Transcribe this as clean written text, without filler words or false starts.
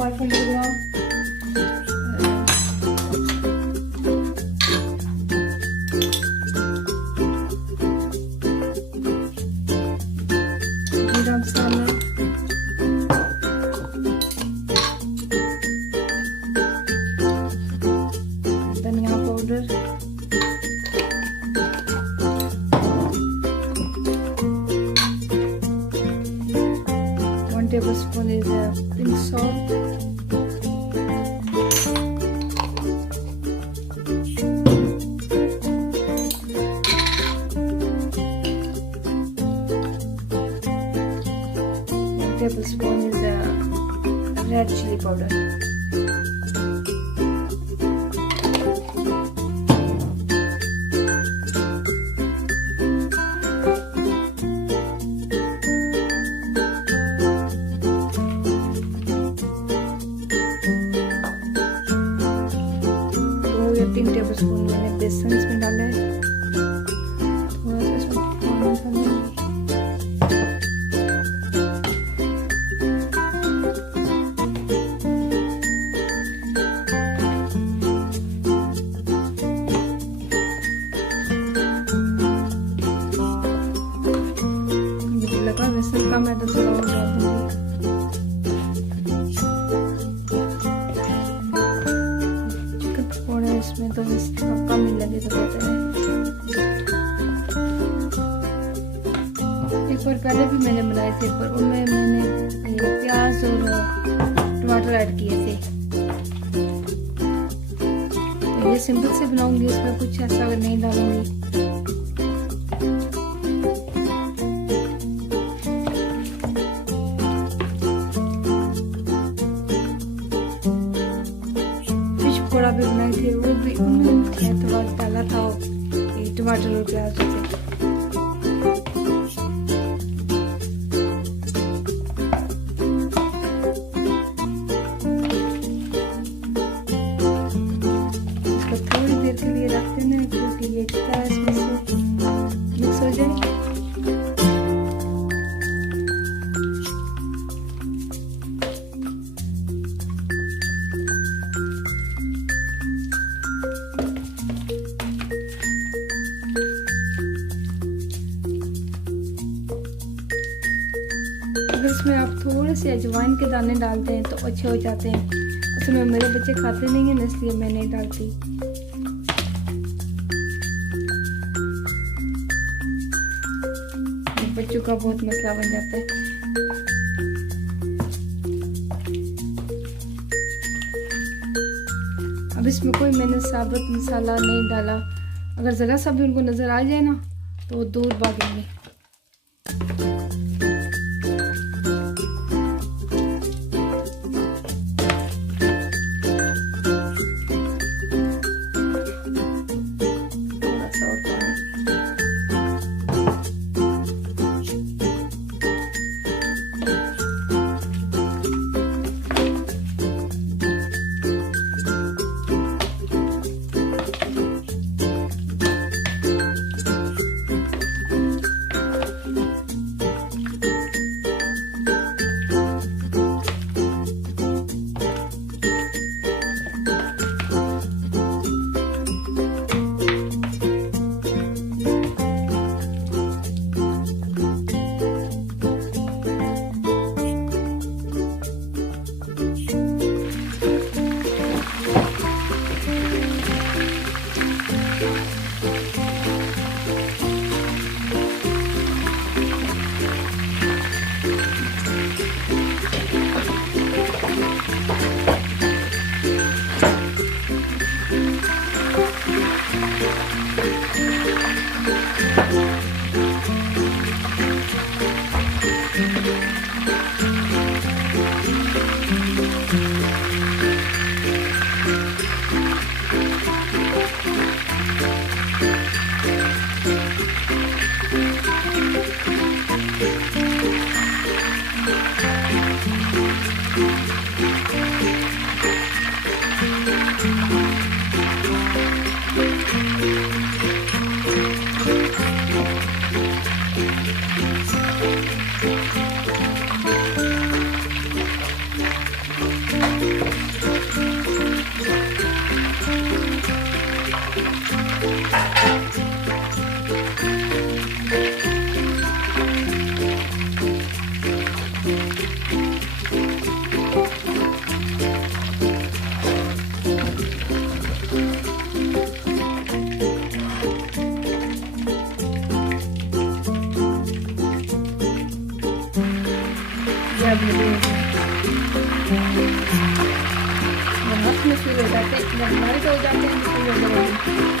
500 ग्राम जीरा मसाला, धनिया powder, 1 tablespoon is pink salt, tablespoon is red chili powder. दो या 3 टेबलस्पून मैंने बेसन इसमें डाला है। थोड़ा सा इसमें पानी डालूंगी। लगा बेसन का मैं तो थोड़ा और डाल दूंगी। चिकन पकौड़े इसमें तो कम ही लगे तो बेहतर है। एक बार पहले भी मैंने बनाए थे पर उनमें मैंने प्याज और टमाटर ऐड किए थे। तो ये सिंपल से बनाऊंगी, इसमें कुछ ऐसा नहीं डालूंगी। पकौड़ा भी बनाए थे, वो भी उनमें थोड़ा डाला था टमाटर और प्याज से। इसको थोड़ी देर के लिए रख देना क्योंकि ये एक्स्ट्रा इसमें से मिक्स हो जाए। अगर इसमें आप थोड़े से अजवाइन के दाने डालते हैं तो अच्छे हो जाते हैं। असल में मेरे बच्चे खाते नहीं हैं, इसलिए मैं नहीं डालती। बच्चों का बहुत मसला बन जाता है। अब इसमें कोई मैंने साबुत मसाला नहीं डाला। अगर ज़रा सा भी उनको नज़र आ जाए ना तो वो दूर भागेंगे। फील हो जाता है, इतने हमारे तो हो जाते हैं, तो वो जरूरी